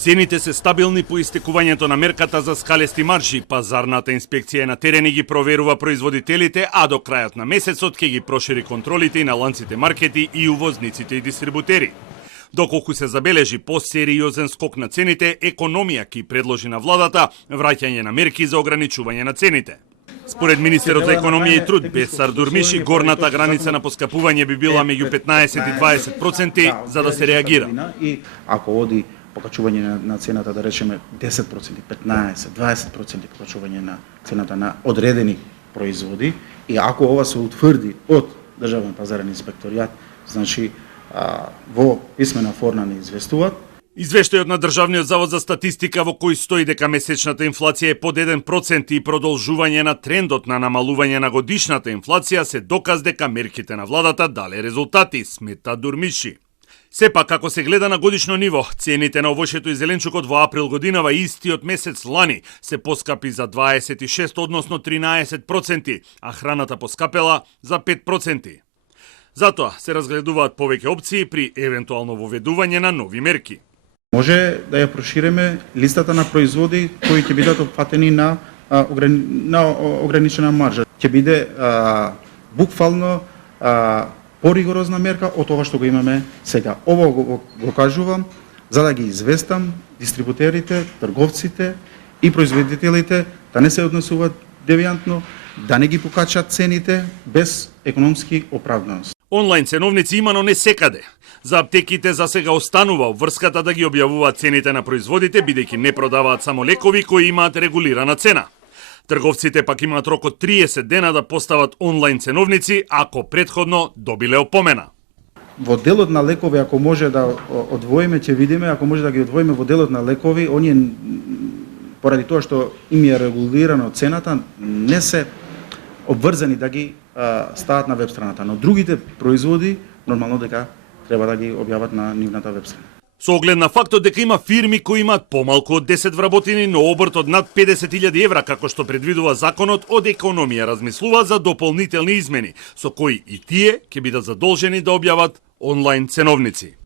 Цените се стабилни по истекувањето на мерката за скалести маржи. Пазарната инспекција на терен ги проверува производителите, а до крајот на месецот ќе ги прошири контролите и на ланците маркети и увозниците и дистрибутери. Доколку се забележи посериозен скок на цените, економија ќе предложи на владата враќање на мерки за ограничување на цените. Според министерот за економија и труд Бесар Дурмиши, горната граница на поскапување би била меѓу 15 и 20% за да се реагира. И ако оди покачување на цената, да речеме 10%, 15, 20% покачување на цената на одредени производи, и ако ова се утврди од Државен пазарен инспекторијат, значи во писмена форма не известуваат. Извештајот на Државниот завод за статистика во кој стои дека месечната инфлација е под 1% и продолжување на трендот на намалување на годишната инфлација се доказ дека мерките на владата дале резултати, смета Дурмиши. Сепак, ако се гледа на годишно ниво, цените на овошјето и зеленчукот во април годинава истиот месец лани се поскапи за 26, односно 13%, а храната поскапела за 5%. Затоа се разгледуваат повеќе опции при евентуално воведување на нови мерки. Може да ја проширеме листата на производи кои ќе бидат опфатени на ограничена маржа. Ќе биде буквално поригорозна мерка од ова што го имаме сега. Ова го кажувам за да ги известам дистрибутерите, трговците и производителите да не се однесуваат девијантно, да не ги покачат цените без економски оправданост. Онлайн ценовници има, но не секаде. За аптеките за сега останува врската да ги објавуваат цените на производите, бидејќи не продаваат само лекови кои имаат регулирана цена. Трговците пак имаат рок од 30 дена да постават онлайн ценовници, ако претходно добиле опомена. Во делот на лекови, ако може да одвоиме, ќе видиме, ако може да ги одвоиме во делот на лекови, оние, поради тоа што им е регулирано цената, не се обврзани да ги стават на веб страната, но другите производи нормално дека треба да ги објават на нивната веб страна. Со оглед на фактот дека има фирми кои имаат помалку од 10 вработени, но обрт од над 50.000 евра, како што предвидува законот, од економија размислува за дополнителни измени, со кои и тие ќе бидат задолжени да објават онлайн ценовници.